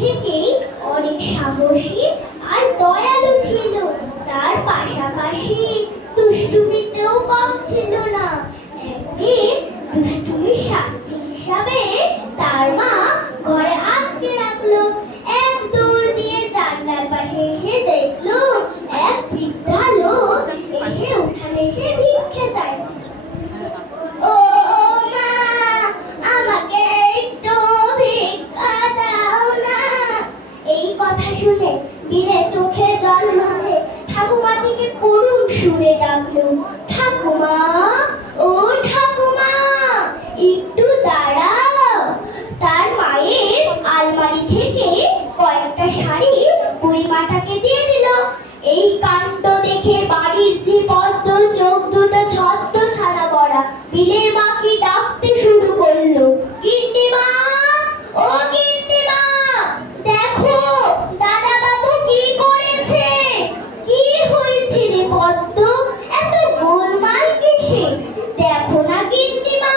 থেকেই অনেক সাহসী আর দয়ালু ছিল। তার পাশাপাশি দুষ্টুমিতেও কম ছিল না। একদিন দুষ্টুমির শাস্তি হিসাবে তার মা ঘরে আটকে রাখলো। এক দৌড় দিয়ে জানলার পাশে এসে দেখলো এক বৃদ্ধা লোক এসে উঠানে এসে ভিক্ষে চাইছে। ও মা, আমাকে একটু ভিক্ষা দাও না। এই কথা শুনে বীরের চোখে জল মুছে ঠাকুমাটিকে করুণ সুরে ডাকলো, ঠাকুমা, ও ঠাকুমা, একটু দাঁড়াও। তার মায়ের আলমারি থেকে কয়েকটা শাড়ি বুড়িমাটাকে দিয়ে দিল। এই কাণ্ড দেখে বাড়ির যে পদ্ম চোখ দুটো ছদ্ম ছানা পড়া বিলের মাকে ডাকতে শুরু করলো, গিন্নিমা, ও গিন্নিমা, দেখো দাদা বাবু কি করেছে। কি হয়েছে রে পদ্ম, এত গোলমাল কিসে? দেখো না গিন্নিমা,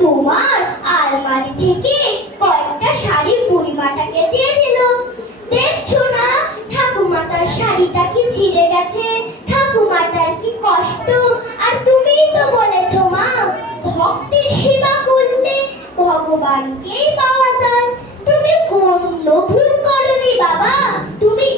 তোমার আলমারি থেকে কয়েকটা শাড়ি বুড়িমাটাকে দিয়ে দিল। দেখছো না ঠাকুমাটার শাড়িটা কি ছিঁড়ে গেছে, ঠাকুমাটার কি কষ্ট। আর তুমিই তো বলেছো মা, ভক্তের সেবা করলে ভগবানকেই পাওয়া যায়। তুমি কোনো ভুল করনি বাবা, তুমি